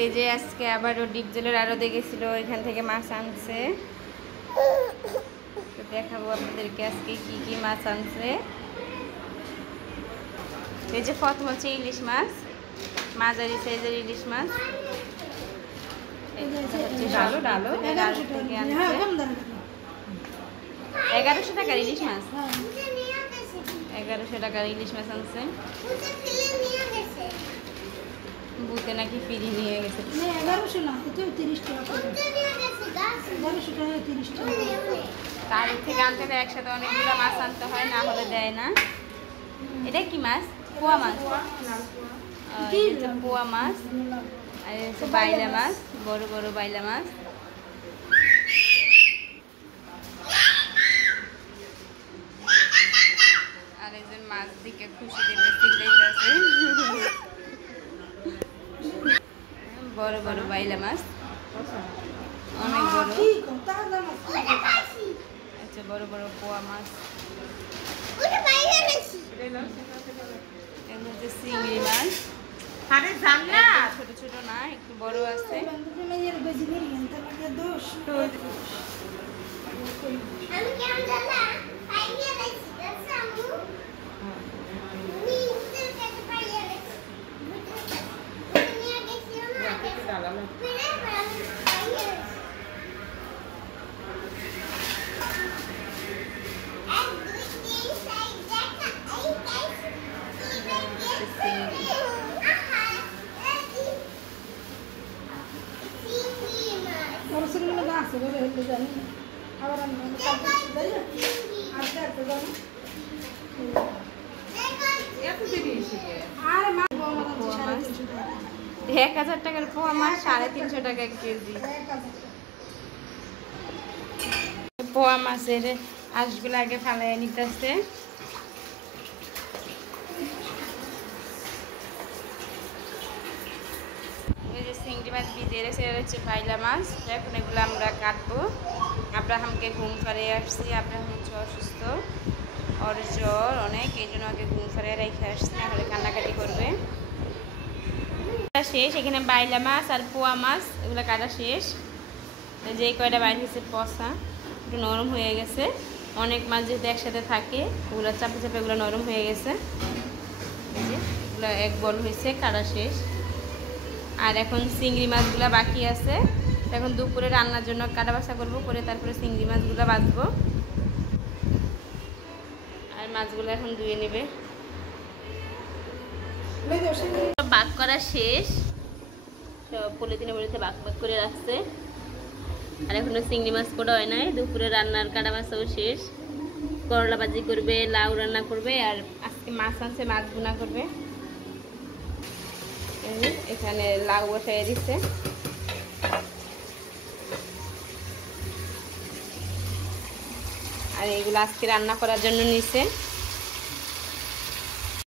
এই যে আজকে আবারও ডিপ জলের আড়তে গেছিল, এখান থেকে মাছ আনছে। তো দেখাবো আপনাদেরকে আজকে কি কি মাছ আনছে। এই যে প্রথম হচ্ছে ইলিশ মাছ, মাঝারি সাইজের ইলিশ মাছ। ডালো ডালো 1100 টাকার ইলিশ মাছ, 1100 টাকার ইলিশ মাছ আনছে। বুতে নাকি ফিরি নিয়ে গেছে। 1100 না, এটা 30 টাকা। 1100 টাকা 30 টাকা। তার থেকে আনতে হলে একসাথে অনেকগুলো মাছ আনতে হয়, না হলে দেয় না। এটা কি মাছ? পোয়া মাছ। পোয়া মাছ আর হচ্ছে বাইলা মাছ, বড় বড় বাইলা মাছ। আর একজন মাছ দিকে খুশি দিলে চিল্লাইতেছে। বড় বড় বাইলা মাছ, অনেক বড়। আচ্ছা, বড় বড় পোয়া মাছ। চিংড়ি মাছ, ছোট ছোট না, একটু বড় আছে। এক 1000 টাকার পোয়া মাছ, 350 টাকা কেজি। পোয়া মাছের আঁশগুলো আগে ফালাই নিতেছে। এই যে চিংড়ি মাছ ভিজে রেখে হচ্ছে বাইলা মাছ। এখন এগুলো আমরা কাটবো। আব্রাহামকে ঘুম পাড়িয়ে আসছি। আব্রাহাম হচ্ছে অসুস্থ, ওর জ্বর অনেক, এই জন্য ওকে ঘুম পাড়িয়ে রেখে আসছি, না হলে কান্নাকাটি করবে। শেষ, এখানে বাইলা মাছ আর পোয়া মাছ এগুলো কাটা শেষ। যে কয়টা বাইর হয়েছে পচা, একটু নরম হয়ে গেছে। অনেক মাছ যেহেতু একসাথে থাকে, ওগুলো চাপে চাপে এগুলো নরম হয়ে গেছে। এই যে এগুলো এক বল হয়েছে, কাটা শেষ। আর এখন চিংড়ি মাছগুলো বাকি আছে। এখন দুপুরে রান্নার জন্য কাটা বাছা করবো, করে তারপরে চিংড়ি মাছগুলো বাছবো। আর মাছগুলো এখন ধুয়ে নেবে। বাক করা শেষ, সব পলিথিনে বলিতে বাক বাক করে রাখছে। আর এখনো চিংড়ি মাছ করা হয় নাই। দুপুরে রান্নার কাটা বাছাও শেষ। করলা ভাজি করবে, লাউ রান্না করবে, আর আজকে মাছ আনছে, মাছ ভুনা করবে। এখানে লাউ বসাই দিচ্ছে। আর এইগুলো আজকে রান্না করার জন্য নিছে।